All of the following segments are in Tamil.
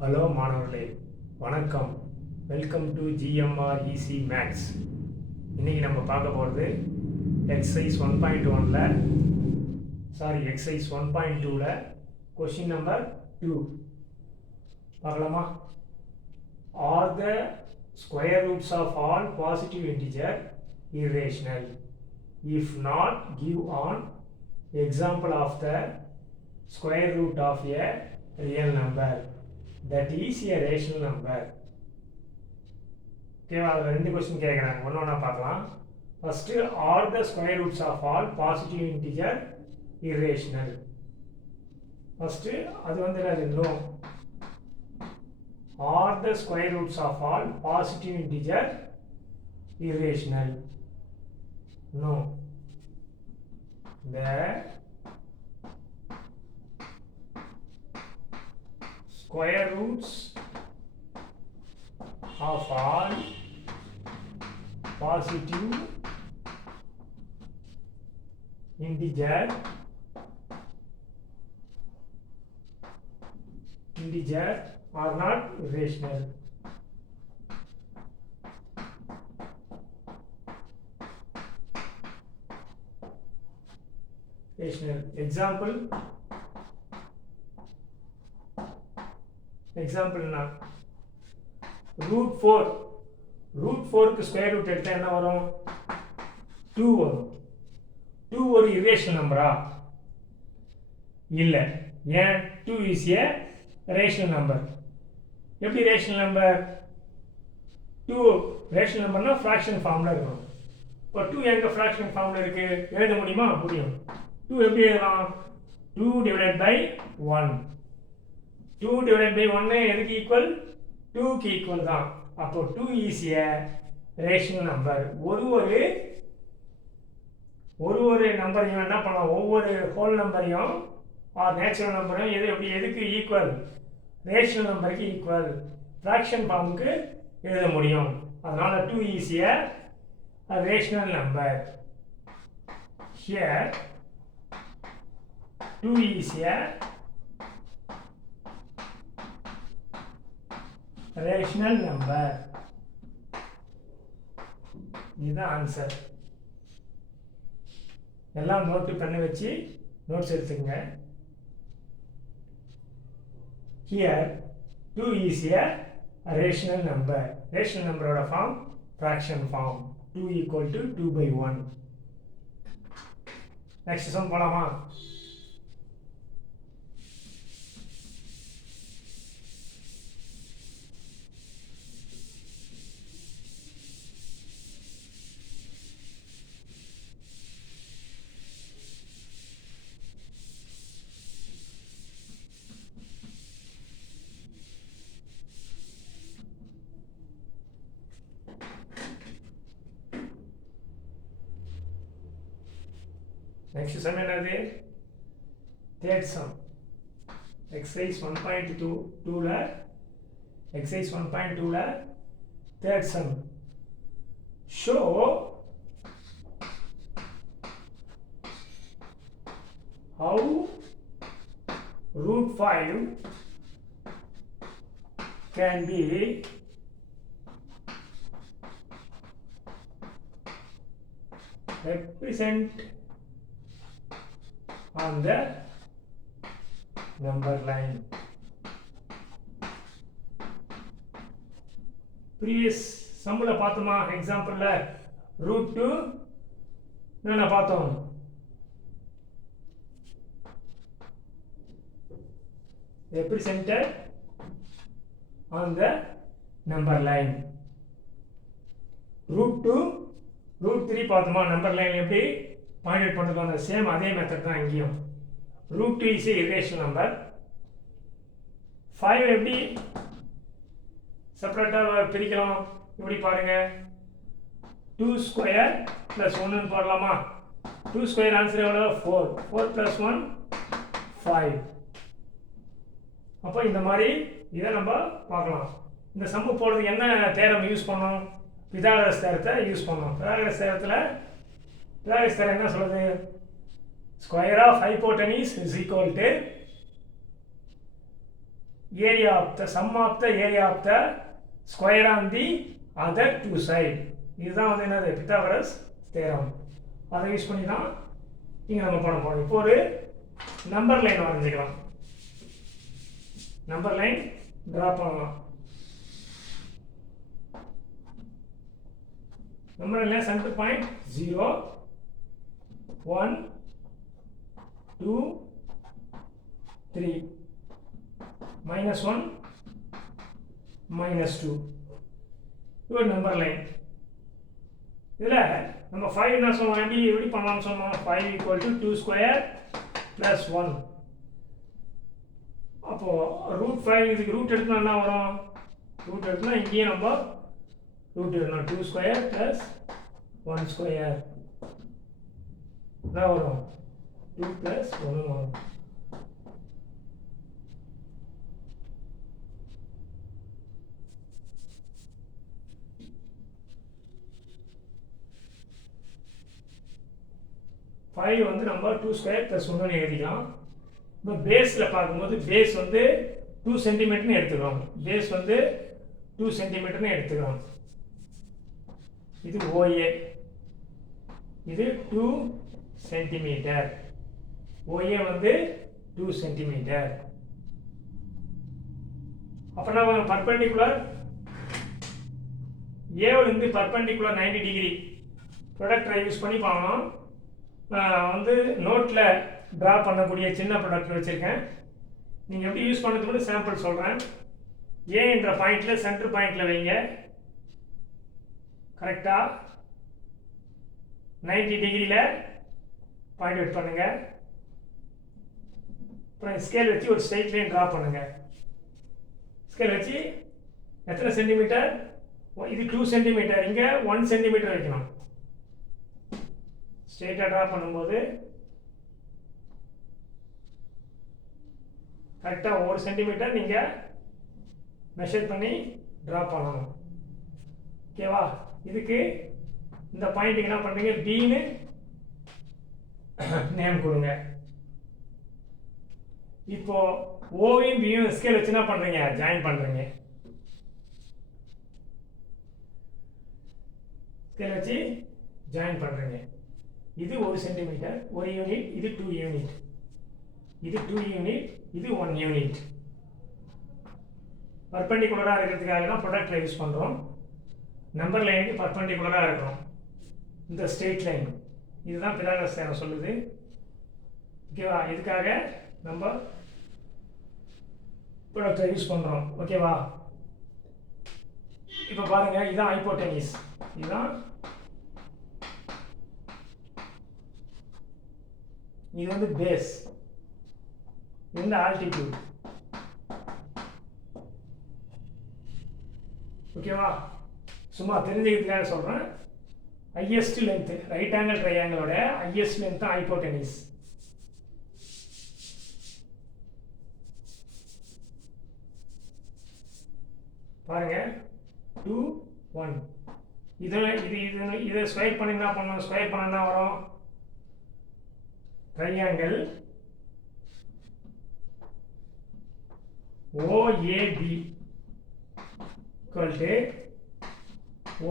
ஹலோ மாணவர்களே, வணக்கம். Welcome to GMR easy maths. இன்றைக்கி நம்ம பார்க்க போகிறது எக்ஸசைஸ் 1.1ல் எக்ஸசைஸ் 1.2ல் கொஷின் நம்பர் 2 பார்க்கலாமா? Are the square roots of all positive integer irrational? If not, give an example of the square root of a real number that is a rational number. ஓகேவா? அதில் ரெண்டு கொஸ்டின் கேட்குறாங்க, ஒன்று ஒன்றா பார்க்கலாம். First, are the square roots of all positive integer irrational? First அது அது no. Are the square roots of all positive integer irrational? No. The square roots of all positive integer are not irrational. Example என்ன? ரூட் 4க்கு ஸ்கொயர் ரூட் எடுத்தா என்ன வரும்? 2 வரும். 2 ஒரு இரேஷனல் நம்பரா? இல்லை. ஏன்? 2 இஸ் ஏ ரேஷனல் நம்பர். எப்படி ரேஷனல் நம்பர்? 2 ரேஷனல் நம்பர்னா ஃப்ராக்ஷன் ஃபார்மில் இருக்கும். இப்போ 2 எங்கே ஃப்ராக்ஷன் ஃபார்மில் இருக்குது? எழுத முடியுமா? முடியும். 2 எப்படி எழுதலாம்? 2 டிவைடட் பை 1. 2 divided by 1 எதுக்கு ஈக்குவல்? 2க்கு ஈக்குவல் தான். அப்போ 2 is a rational number. ஒரு நம்பரையும் என்ன பண்ணலாம்? ஒவ்வொரு ஹோல் நம்பரையும் ஆர் நேச்சுரல் நம்பரையும் எதுக்கு ஈக்குவல்? ரேஷனல் நம்பருக்கு ஈக்குவல். ஃப்ராக்ஷன் ஃபார்முக்கு எழுத முடியும். அதனால 2 is a rational number. Here 2 is a rational number. இதுதான் ஆன்சர். எல்லாம் நோட்டு பண்ணி வச்சு நோட்ஸ் எடுத்துங்க. Here 2 is a rational number. Rational number form fraction form. 2 equal to 2 by 1. Next sum போலாமா? நெக்ஸ்ட் சம் என்னது? Third sum. எக்ஸசைஸ் 1.2ல third sum. Show how root 5 can be represent on the number line. previous சம்ல பார்த்தோமா? எக்ஸாம்பிள்ல ரூட் 2 என்ன பார்த்தோம்? represented on the number line. Root 2 root 3 பார்த்தோமா? நம்பர் லைன் எப்படி பாயிண்ட் அவுட் பண்ணுறது? அந்த சேம் அதே மெத்தட் தான் இங்கேயும். Root 2 is irrational number. 5 எப்படி செப்பரேட்டாக பிரிக்கலாம்? இப்படி பாருங்க. 2 ஸ்கொயர் ப்ளஸ் 1 போடலாமா? 2 ஸ்கொயர் ஆன்சர் எவ்வளோ? 4. 4 + 1 5. அப்போ இந்த மாதிரி இதை நம்ம பார்க்கலாம். இந்த சம்மு போடுறதுக்கு என்ன தேரம் யூஸ் பண்ணோம்? பிதாகரஸ் தேரத்தை யூஸ் பண்ணோம். பிதாகரஸ் தேரத்தில் பிதாகரஸ் தேரம் என்ன சொல்லுது? square of hypotenuse is equal to area of the sum of the area of the square on the other two side. இதுதான் வந்து என்னது பித்தாகரஸ் தேரம். அதை யூஸ் பண்ணி தான் இங்கே நம்ம பண்ண போகிறோம். இப்போ ஒரு நம்பர் லைன் வரைஞ்சிக்கலாம். நம்பர் லைன் ட்ரா பண்ணலாம். நம்பர் லைன் சென்டர் பாயிண்ட் 0 1 2 3 -1 -2 இது நம்பர் லைன். இதில் நம்ம 5 என்ன சொன்னோம், எப்படி பண்ணலாம்னு சொன்னோம், 5 = 2 ஸ்கொயர் + 1. அப்போது √5 இதுக்கு ரூட் எடுத்துனா என்ன வரும், ரூட் எடுத்துனா இங்கேயே நம்ம ரூட் எடுக்கணும். 2 ஸ்கொயர் + 1 ஸ்கொயர் என்ன வரும், 2 + 1 வரும். வந்து நம்ம 2 ஸ்கொயர் + 1 எழுதிக்கலாம். இப்போ பேஸில் பார்க்கும்போது பேஸ் வந்து 2 சென்டிமீட்டர்னு எடுத்துக்கிறோம். பேஸ் வந்து 2 சென்டிமீட்டர்னு எடுத்துக்கிறோம். இது OA, இது 2 சென்டிமீட்டர். OA வந்து 2 சென்டிமீட்டர். அப்போ நம்ம பர்பெண்டிகுலர் ஏவிலிருந்து பர்பெண்டிகுலர் 90 டிகிரி ப்ரொடக்டரை யூஸ் பண்ணி பார்க்கணும். வந்து நோட்டில் ட்ரா பண்ணக்கூடிய சின்ன ப்ராடக்ட் வச்சுருக்கேன். நீங்கள் எப்படி யூஸ் பண்ணுறது மட்டும் சாம்பிள் சொல்கிறேன். ஏ என்ற பாயிண்டில் சென்டர் பாயிண்டில் வைங்க. கரெக்டாக 90 டிகிரியில் பாயிண்ட் அவுட் பண்ணுங்கள். அப்புறம் ஸ்கேல் வச்சு ஒரு ஸ்ட்ரெயிட் லைன் ட்ரா பண்ணுங்கள். ஸ்கேல் வச்சு எத்தனை சென்டிமீட்டர், இது 2 சென்டிமீட்டர், இங்கே 1 சென்டிமீட்டர் வைக்கணும். ஸ்ட்ரெயிட்டாக ட்ரா பண்ணும்போது கரெக்டாக 1 சென்டிமீட்டர் நீங்கள் மெஷர் பண்ணி ட்ரா பண்ணணும். ஓகேவா? இதுக்கு இந்த பாயிண்ட்டுக்கு என்ன பண்ணுறீங்க, பின்னு நேம் கொடுங்க. இப்போ ஓவையும் பியும் ஸ்கேல் வச்சு என்ன பண்ணுறீங்க, ஜாயின் பண்ணுறீங்க. ஸ்கேல் வச்சு ஜாயின் பண்ணுறீங்க. இது 1 சென்டிமீட்டர், 1 யூனிட், இது 2 யூனிட், இது 2 யூனிட், இது 1 யூனிட். பர்பெண்டிகுலராக இருக்கிறதுக்காக தான் ப்ரொடக்டரை யூஸ் பண்ணுறோம். நம்பர் லைனுக்கு பர்பெண்டிகுலராக இருக்கணும் இந்த ஸ்ட்ரெயிட் லைன். இதுதான் பிதாகரஸ் தேற்றம் சொல்லுது. ஓகேவா? இதுக்காக நம்ம ப்ரொடக்டரை யூஸ் பண்ணுறோம். ஓகேவா? இப்போ பாருங்கள், இதுதான் ஹைப்போடெனிஸ், இதுதான், இது வந்து பேஸ், இது வந்து ஆல்டிடியூட். ஓகேவா? சும்மா தெரிஞ்சுக்கிறதுக்காக சொல்கிறேன். ஹையஸ்ட் லென்த்து ரைட் ஆங்கிள் ட்ரையாங்கிளோட ஹையஸ்ட் லென்த் தான் ஹைப்போடெனிஸ். பாருங்க 2 1. இதை ஸ்கொயர் பண்ணி என்ன பண்ணணும், ஸ்கொயர் பண்ண என்ன வரும், triangle OAB equal to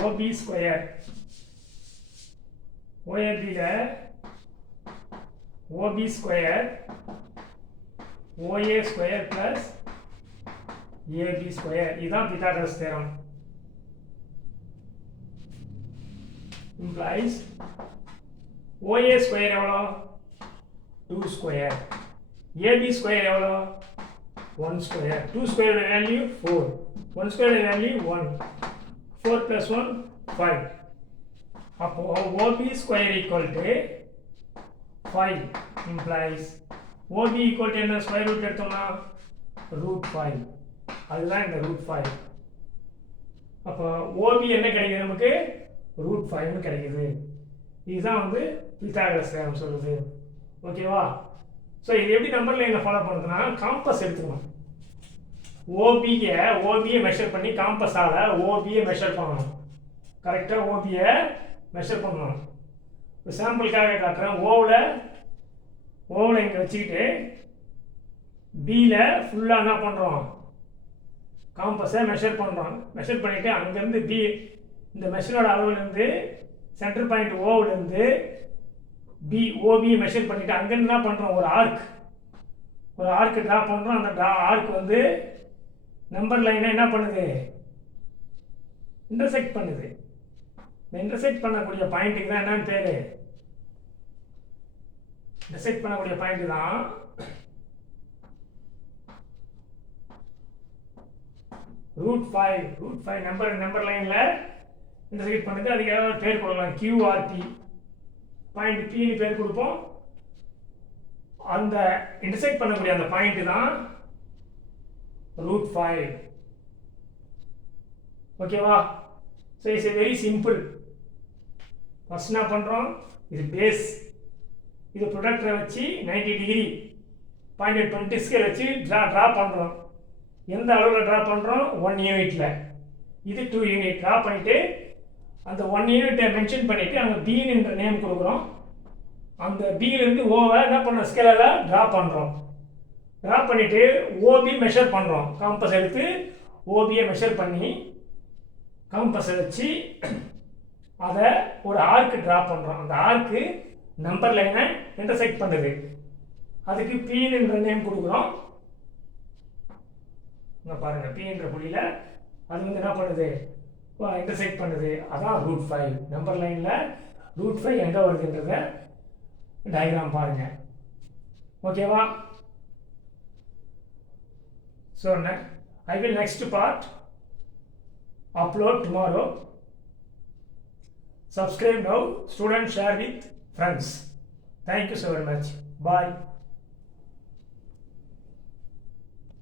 OB square. OAB OB square OA square plus AB square. இதுதான் பித்தாகரஸ் தேற்றம். implies OA square எவ்வளோ, 2 square, AB square எவ்வளோ, 1 square. 2 square value 4, 1 square value 1, 4 plus 1 5. அப்போ OB square equal to 5 implies OB equal to என்ன, ஸ்கொயர் ரூட் எடுத்தோம்னா √5. அதுதான் இந்த √5. அப்போ OB என்ன கிடைக்குது நமக்கு, √5 கிடைக்குது. இதுதான் வந்து பித்தாகரஸ் தேற்றம் சொல்லுது. ஓகேவா? ஸோ இது எப்படி நம்பர் லைனில் ஃபாலோ பண்ணுறதுனா, காம்பஸ் எடுத்துக்கணும். ஓபியை மெஷர் பண்ணி காம்பஸால் ஓபியை மெஷர் பண்ணணும். கரெக்டாக ஓபியை மெஷர் பண்ணணும். ஒரு சாம்பிளுக்காக காட்டுறேன். ஓவில் இங்கே வச்சுக்கிட்டு பியில் ஃபுல்லாக என்ன பண்ணுறோம், காம்பஸை மெஷர் பண்ணுறோம். மெஷர் பண்ணிவிட்டு அங்கேருந்து பி இந்த மெஷரோட அளவுலேருந்து சென்டர் பாயிண்ட் ஓவிலேருந்து ஓபி மெஷர் பண்ணிவிட்டு அங்கேருந்து என்ன பண்ணுறோம், ஒரு ஆர்க்கு ட்ரா பண்ணுறோம். அந்த ஆர்க் வந்து நம்பர் லைனை என்ன பண்ணுது, இன்டர்செக்ட் பண்ணுது. இந்த இன்டர்செக்ட் பண்ணக்கூடிய பாயிண்ட்டுக்கு தான் என்னன்னு பேர், இன்டர்செக்ட் பண்ணக்கூடிய பாயிண்ட் தான் √5 நம்பர் லைனில் இன்டர்செக்ட் பண்ணுது. அதுக்கு ஏதாவது பேர் கொடுக்கலாம், QRT பாயிண்ட் பின்னு பேர் கொடுப்போம். அந்த இன்டர்செக்ட் பண்ணக்கூடிய அந்த பாயிண்ட் தான் √5. ஓகேவா? So it's very simple. First என்ன பண்ணுறோம், இது பேஸ், இது ப்ரொடக்டரை வச்சு 90 டிகிரி பாயிண்ட் பண்ணிட்டு ஸ்கேல் வச்சு ட்ரா பண்ணுறோம். எந்த அளவில் ட்ரா பண்ணுறோம், 1 யூனிட்டில். இது 2 யூனிட் ட்ரா பண்ணிவிட்டு அந்த 1 யூனிட்டை மென்ஷன் பண்ணிவிட்டு அங்கே பீன்ற நேம் கொடுக்குறோம். அந்த பியிலேருந்து ஓவை என்ன பண்ணுறோம், ஸ்கேலில் ட்ரா பண்ணுறோம். ட்ரா பண்ணிவிட்டு ஓபி மெஷர் பண்ணுறோம். காம்பஸ் எடுத்து ஓபியை மெஷர் பண்ணி காம்பஸை வச்சு அதை ஒரு ஆர்க்கு ட்ரா பண்ணுறோம். அந்த ஆர்க்கு நம்பர் லைனை இன்டர்செக்ட் பண்ணுது. அதுக்கு பீன்ற நேம் கொடுக்குறோம். இங்கே பாருங்கள், பீன்ற புள்ளியில் அது வந்து என்ன பண்ணுது, இன்டர்செக்ட் பண்ணுது. அதான் √5. நம்பர் லைனில் √5 எங்கே வருதுன்றத டயக்ராம் பாருங்கள். ஓகேவா? So I will next part upload tomorrow. Subscribe now. Students share with friends. Thank you so very much. Bye.